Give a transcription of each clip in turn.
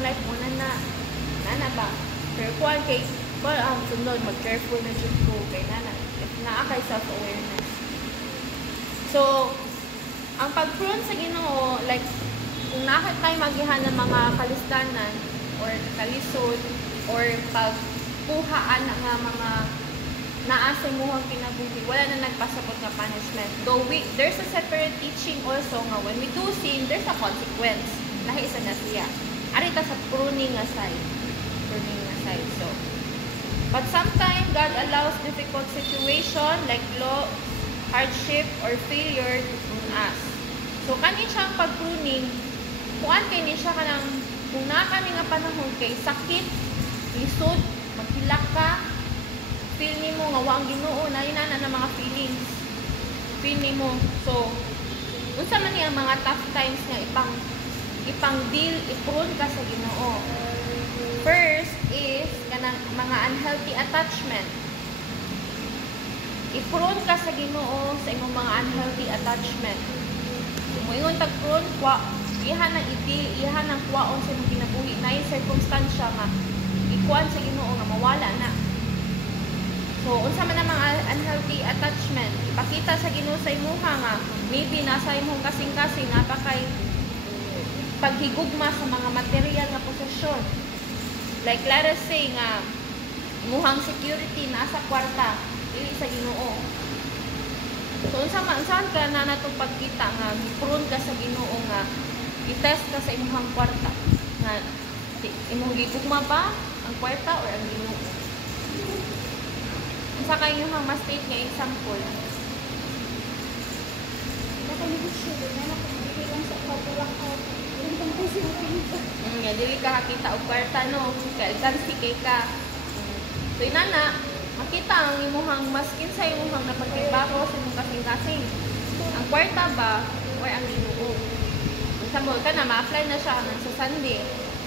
imong life mo na ba? Pero kuan kay sunod mag-careful na jud ko kay nana if naa kay self-awareness. So, ang pag-prune sa Ginoo, like kung nakit tayo magihan ng mga kalistanan or kalisod or pagkuhaan nga mga naasay mo ang kinabuhi, wala na nagpasabot nga punishment. Though there's a separate teaching also nga when we do sin, there's a consequence. Lahi isa na siya. Arita sa pruning aside. So, but sometimes God allows difficult situation like loss, hardship, or failure to prune us. So, kanin siyang pag-pruning, kuan kay ni siya kanang kung nakakani nga panahon kay sakit, lisod, maghilak ka, feel ni mo nga waang Ginoo na inana ng mga feelings. Feel ni mo. So, unsa man niya mga tough times nga ipang deal, iprune ka sa Ginoo. First is kanang mga unhealthy attachment. I-prune ka sa Ginoo sa imong mga unhealthy attachment. Moingon tag-prune, ihan ang i-deal, ihan ang kuwaon sa imong kinabuhi na yung circumstansya nga ikuan sa Ginoo nga mawala na. So, unsa man ang mga unhealthy attachment, ipakita sa Ginoo sa imuha nga maybe nasa imong kasing-kasing napakay paghigugma sa mga material nga posesyon. Like let us say nga imuhang security nasa kwarta dili sa Ginoo. So unsa ka na natong pagkita nga prune ka sa Ginoo nga i-test ka sa imuhang kwarta nga imong gigugma ba ang kwarta or ang Ginoo. Unsa kay imong ma-state nga example? Nga dili ka hakita og kwarta no, kay alkansi kay ka. So inana, makita ang imuhang maskin sa imuhang napagtrabaho sa imong kasing-kasing. Ang kwarta ba or ang Ginoo? Example ka na ma-apply na siya hanggang sa Sunday.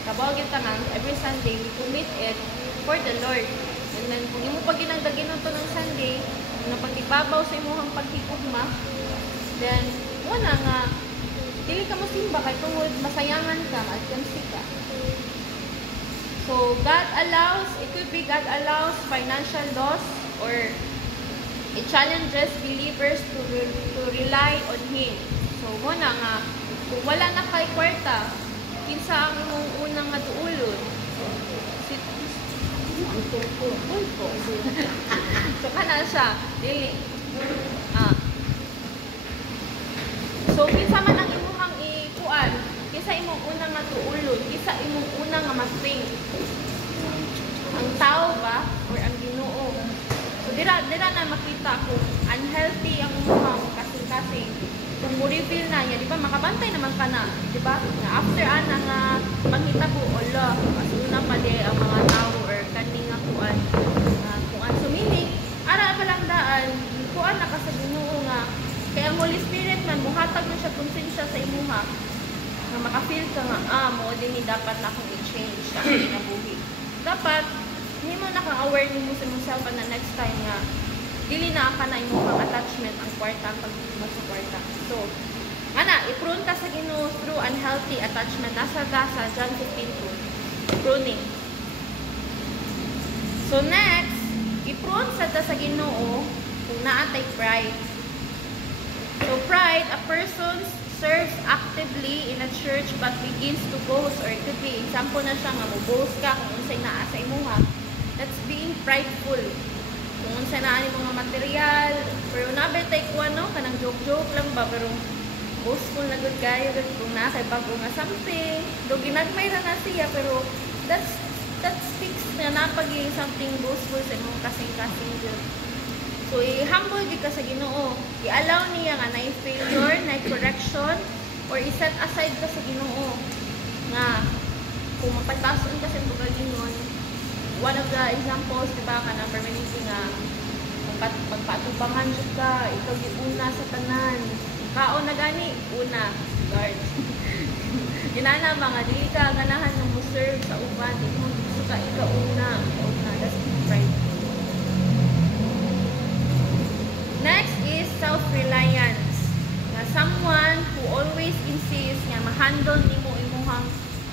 Kabaw gyud ka nga every Sunday we commit it for the Lord. And then kung imo pag ginagdagin to ng Sunday, napagtrabaho sa imuhang paghigugma, then una nga dili ka mo simba kay tungod masayangan ka, alkansi ka. So, God allows, it could be God allows financial loss or it challenges believers to rely on Him. So, muna nga, kung wala na kay kwarta, kinsa ang imong unang maduulon? So, kana siya. Dili. So, kinsa man ang imuhang ikuan, kisa imong unang matuulon, kisa imong unang masing. Ang tao ba or ang Ginoo? So dira na makita kung unhealthy ang imuhang kasing-kasing. Kung mo reveal na niya, di ba makabantay naman ka na, di ba? After ana nga panghitabo ala, as una pa di ang mga tao or kaning nga kuan sumiling, ara pa lang daan, kuan na ka sa Ginoo nga kaya ang Holy Spirit man muhatag na siya konsensya sa imuha nga maka-feel ka nga mo din dapat na akong i-change sa kinabuhi. Dapat hindi mo naka-aware mo sa yourself na next time nga dili na ka na imong attachment ang kwarta ang pagtutubos sa kwarta. So, i-prune ka sa Ginoo through unhealthy attachment. Nasa John 15:2. Pruning. So next, i-prune sa Ginoo kung naatay pride. So pride, a person serves actively in a church but begins to boast, or it could be example na siya nga mo-boast ka kung unsay naa sa imuha. That's being prideful. Kung unsay naa ni mga material, pero nabetay ko kanang joke-joke lang ba, pero boastful na good kayo kung naa kay bago nga something. Do ginagmay ra na siya, pero that speaks na napagi something boastful sa imong kasing-kasing yun. So, i-humble di ka sa Ginoo. I-allow niya nga na i-failure, na i-correction, or i-set aside ka sa Ginoo. Nga, kung mapagpasun ka sa bugalingon, one of the examples, diba, ka na permanente nga, magpatubangan siya ka, ikaw yung una sa tanan. Kaon na gani, una, guard. Ginana mga, dili ka ganahan ng mo-serve sa uban, di mo gusto ka, ikaw una. That's pride. Next is self-reliance. Nga someone who always insists nga ma-handle nimo imong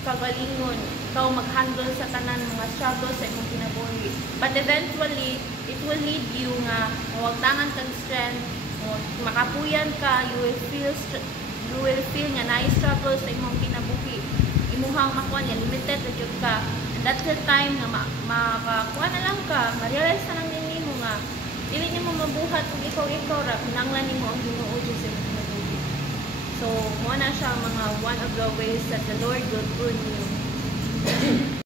kagalingon ingon ikaw mag-handle sa tanan mga struggles sa imong kinabuhi. But eventually, it will lead you nga mawagtangan kang strength, makapuyan ka, you will feel nga na-struggle sa imong kinabuhi. Imuhang makuha niya, limited na jud ka. And that's the time nga makakuha na lang ka, ma-realize na lang din mo nga dili nimo mabuhat kung ikaw ra kinanglan nimo ang Ginoo sa imong kinabuhi. So, mo na siya mga one of the ways that the Lord will prune you.